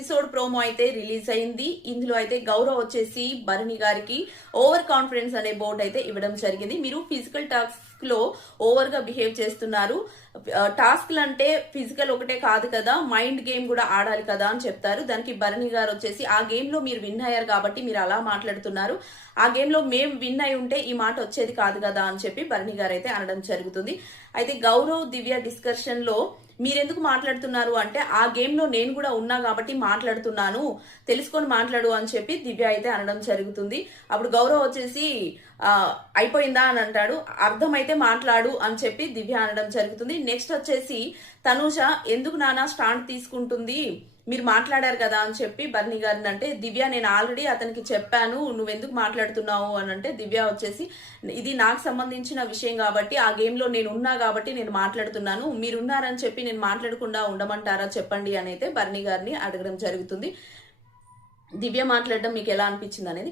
Episode promo అయితే release అయింది. ఇందులో అయితే గౌరవ్ వచ్చేసి భరణి గారికి ఓవర్ కాన్ఫిడెన్స్ అనే బోర్డు అయితే ఇవ్వడం జరిగింది. మీరు ఫిజికల్ టాస్క్ లో ఓవర్ గా బిహేవ్ చేస్తున్నారు. టాస్క్లు అంటే ఫిజికల్ ఒకటే కాదు కదా, మైండ్ గేమ్ కూడా ఆడాలి కదా అని చెప్తారు. దానికి భరణి గారు వచ్చేసి ఆ గేమ్ లో మీరు విన్ అయ్యారు కాబట్టి మీరు అలా మాట్లాడుతున్నారు, ఆ గేమ్ లో మేము విన్ అయి ఉంటే ఈ మాట వచ్చేది కాదు కదా అని చెప్పి భరణి గారు అయితే అనడం జరుగుతుంది. అయితే గౌరవ్ దివ్య డిస్కషన్ లో మీరెందుకు మాట్లాడుతున్నారు అంటే ఆ గేమ్ లో నేను కూడా ఉన్నా కాబట్టి మాట్లాడుతున్నాను, తెలుసుకొని మాట్లాడు అని చెప్పి దివ్య అయితే అనడం జరుగుతుంది. అప్పుడు గౌరవ్ వచ్చేసి అయిపోయిందా అని అంటాడు. అర్థమైతే మాట్లాడు అని చెప్పి దివ్య అనడం జరుగుతుంది. నెక్స్ట్ వచ్చేసి తనూజ ఎందుకు నానా స్టాండ్ తీసుకుంటుంది, మీరు మాట్లాడారు కదా అని చెప్పి భరణి గారిని అంటే, దివ్య నేను ఆల్రెడీ అతనికి చెప్పాను నువ్వెందుకు మాట్లాడుతున్నావు అని అంటే, దివ్య వచ్చేసి ఇది నాకు సంబంధించిన విషయం కాబట్టి ఆ గేమ్ లో నేను ఉన్నా కాబట్టి నేను మాట్లాడుతున్నాను, మీరున్నారని చెప్పి నేను మాట్లాడకుండా ఉండమంటారా చెప్పండి అని అయితే భరణి గారిని అడగడం జరుగుతుంది. దివ్య మాట్లాడడం మీకు ఎలా అనిపించింది అనేది